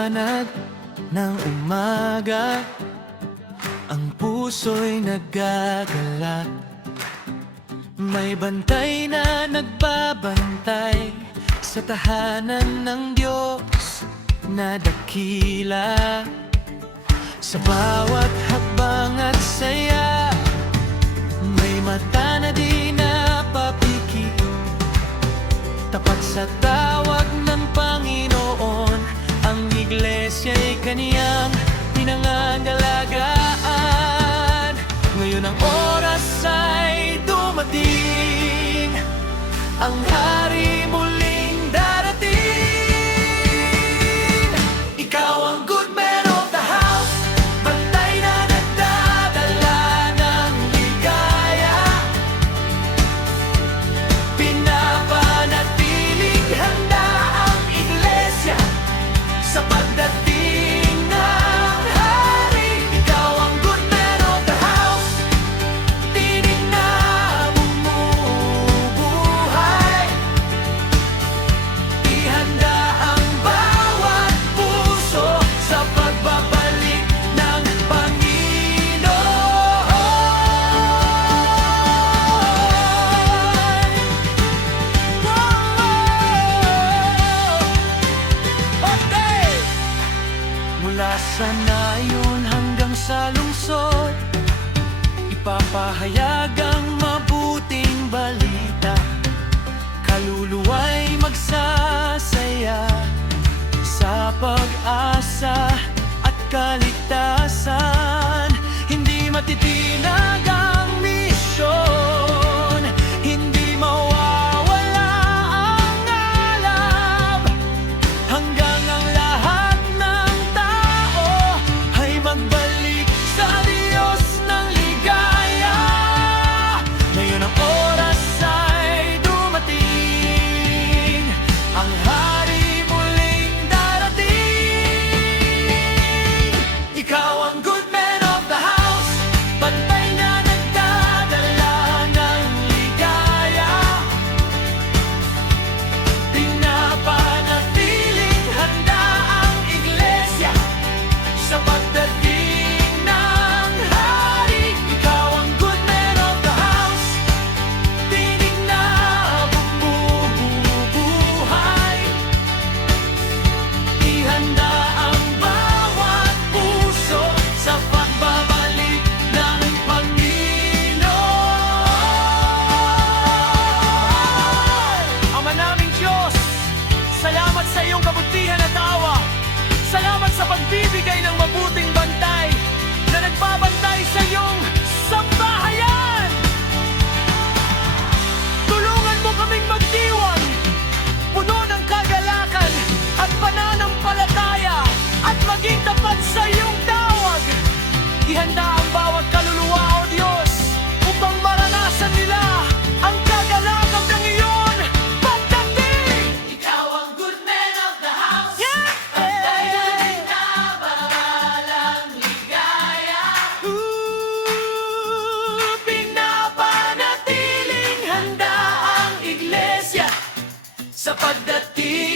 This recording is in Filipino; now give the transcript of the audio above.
liwanag ng umaga, ang puso'y nagagala. May bantay na nagbabantay sa tahanan ng Diyos na dakila. Sa bawat hakbang at saya, may mata na di napapikit. Tapat sa tawag ng Panginoon, ang iglesya'y kaniyang pinangangalagaan. Ngayon ang oras ay dumating, ang hari muling darating. Ikaw ang good man of the house, bantay na nagdadala ng ligaya. Pinapanatiling handa ang iglesia sa pagdating ng hari. Ikaw ang good man of the house, tinig na bumubuhay. Ihanda ang bawat puso sa pagbabalik ng Panginoon. Okay! Mula sa nayon hanggang sa lungsod, ipapahayag ang mabuting balita. Kaluluwa'y magsasaya sa pag-asa at kaligtasan. Hindi matitinag ang misyon, hindi mawawala ang alab, hanggang ang lahat ng tao ay magbalik sa Diyos ng ligaya. Ngayon ang oras ay dumating, ang hari muling darating. Ikaw ang good man of the house, bantay na nagdadala ng ligaya. Pinapanatiling handa ang iglesia sa pagdating ng hari. Ikaw ang good man of the house, tinig na bumubuhay. Ihanda ang bawat puso sa pagbabalik ng Panginoon. Ama naming Diyos, salamat sa iyong kabutihan at awa. Salamat sa pagbibigay ng mabuting bantay na nagbabantay sa iyong sambahayan. Tulungan mo kaming magdiwang, puno ng kagalakan at pananampalataya, at maging tapat sa iyong tawag. Ihanda ang bawat kaluluwa, O Diyos, upang maranasan nila ang kagalakan ng iyon pagdating. Ikaw ang good man of the house, bantay na nagbabalang ligaya. Pinapanatiling handa ang iglesia sa pagdating